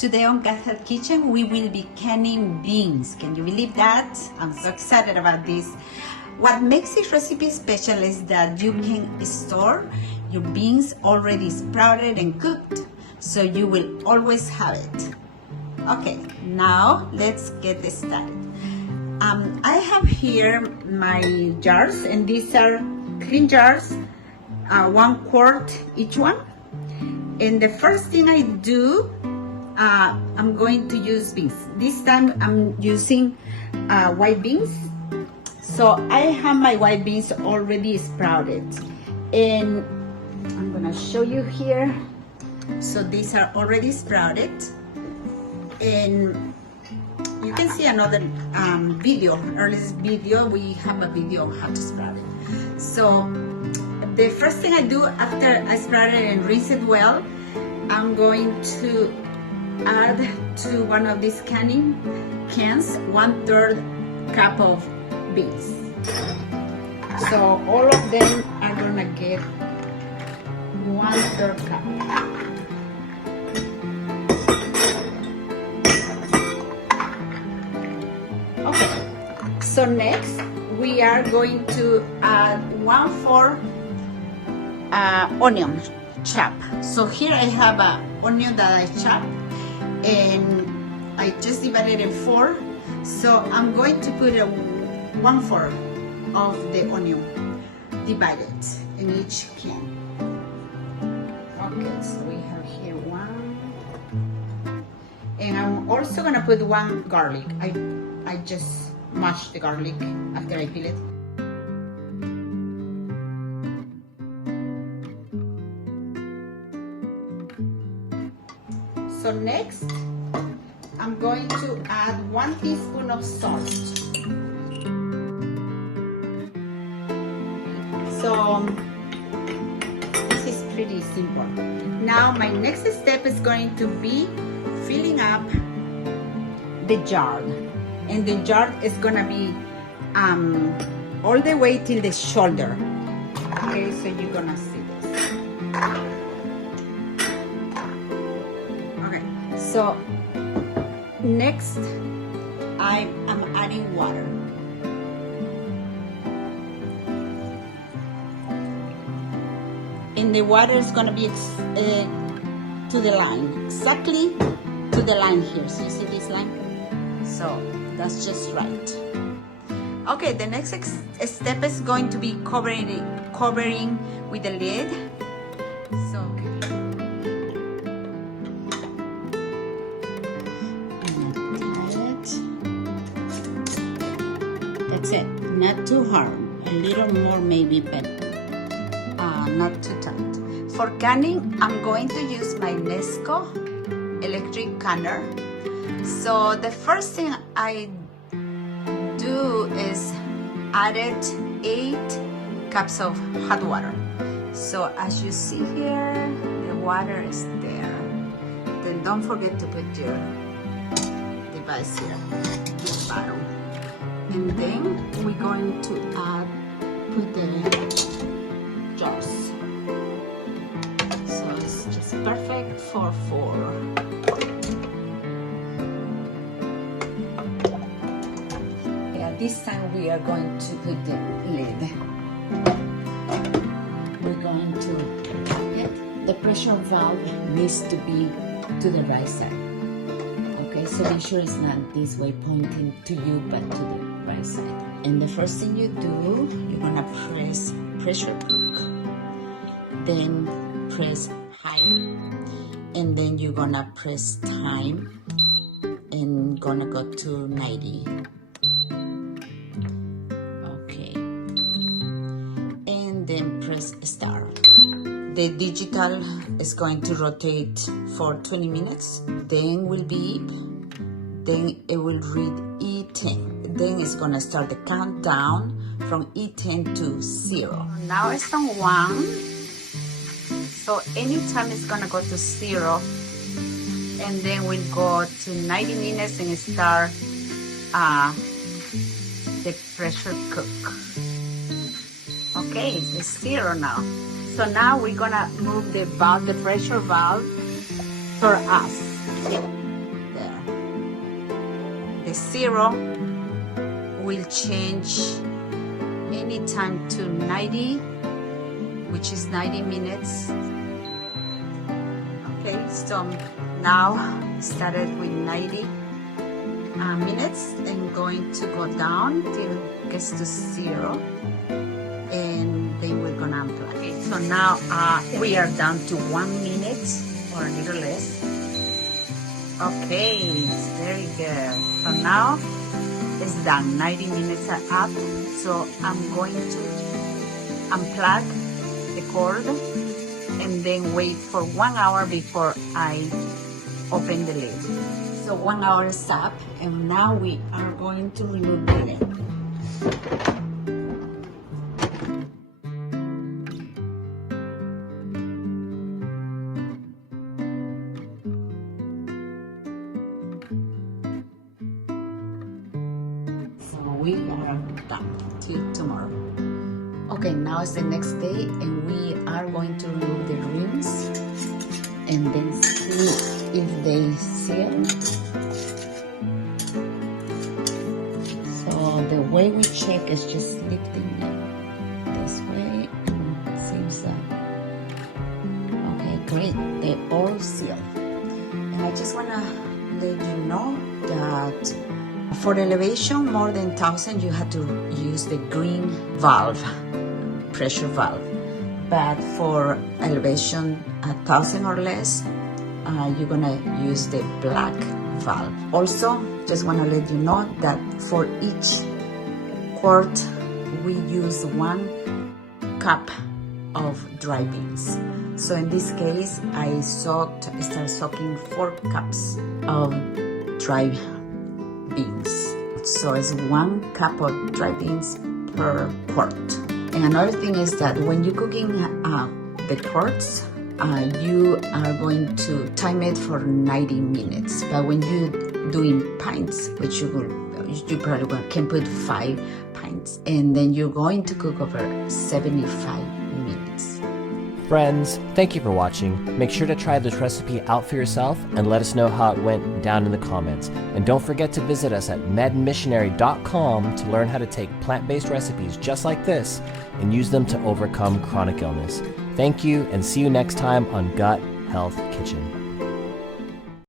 Today on Catholic Kitchen, we will be canning beans. Can you believe that? I'm so excited about this. What makes this recipe special is that you can store your beans already sprouted and cooked, so you will always have it. Okay, now let's get this started. I have here my jars, and these are clean jars, 1 quart each one. And the first thing I do, I'm going to use beans. This time I'm using white beans. So I have my white beans already sprouted, and I'm gonna show you here. So these are already sprouted, and you can see another earlier video, we have a video on how to sprout it. So the first thing I do after I sprout it and rinse it well, I'm going to add to one of these canning cans 1/3 cup of beans. So all of them are gonna get 1/3 cup. Okay, so next we are going to add 1/4 onion chop. So here I have an onion that I chopped, and I just divided it in 4. So I'm going to put 1/4 of the onion divided in each can. Okay, so we have here 1, and I'm also gonna put 1 garlic. I just mashed the garlic after I peel it. So next, I'm going to add 1 teaspoon of salt. So this is pretty simple. Now my next step is going to be filling up the jar. And the jar is gonna be all the way till the shoulder. Okay, so you're gonna see this. Okay, so next I'm adding water. And the water is gonna be to the line, exactly to the line here. So you see this line? So that's just right. Okay, the next step is going to be covering with the lid. So that's it. Not too hard. A little more maybe, but not too tight. For canning, I'm going to use my Nesco electric canner. So the first thing I do is added 8 cups of hot water. So as you see here, the water is there. Then don't forget to put your device here at the bottom. And then we're going to put the jars. So it's just perfect for 4. This time we are going to put the lid. We're going to tap it. The pressure valve needs to be to the right side. Okay, so make sure it's not this way pointing to you, but to the right side. And the first thing you do, you're gonna press pressure cook, then press high, and then you're gonna press time, and gonna go to 90. Then press start. The digital is going to rotate for 20 minutes, then will beep, then it will read E10. Then it's gonna start the countdown from E10 to 0. Now it's on 1, so anytime it's gonna go to 0, and then we'll go to 90 minutes and start the pressure cook. Okay, it's 0 now. So now we're gonna move the valve, the pressure valve, for us. the 0 will change anytime to 90, which is 90 minutes. Okay, so now started with 90 minutes and going to go down till it gets to 0, and then we're gonna unplug. Okay, so now we are down to 1 minute or a little less. Okay, very good. So now it's done. 90 minutes are up. So I'm going to unplug the cord and then wait for 1 hour before I open the lid. So 1 hour is up, and now we are going to remove the lid. We are done till tomorrow. Okay, now it's the next day, and we are going to remove the rings and then see if they seal. So the way we check is just lifting it this way, and it seems like okay, great, they all seal. And I just wanna let you know that for elevation more than 1,000, you have to use the green valve, pressure valve. But for elevation 1,000 or less, you're gonna use the black valve. Also, just wanna let you know that for each quart, we use 1 cup of dry beans. So in this case, I started soaking 4 cups of dry beans. So it's 1 cup of dry beans per quart. And another thing is that when you're cooking the quarts, you are going to time it for 90 minutes. But when you're doing pints, which you probably can put 5 pints, and then you're going to cook over 75 minutes. Friends, thank you for watching. Make sure to try this recipe out for yourself and let us know how it went down in the comments. And don't forget to visit us at medmissionary.com to learn how to take plant-based recipes just like this and use them to overcome chronic illness. Thank you, and see you next time on Gut Health Kitchen.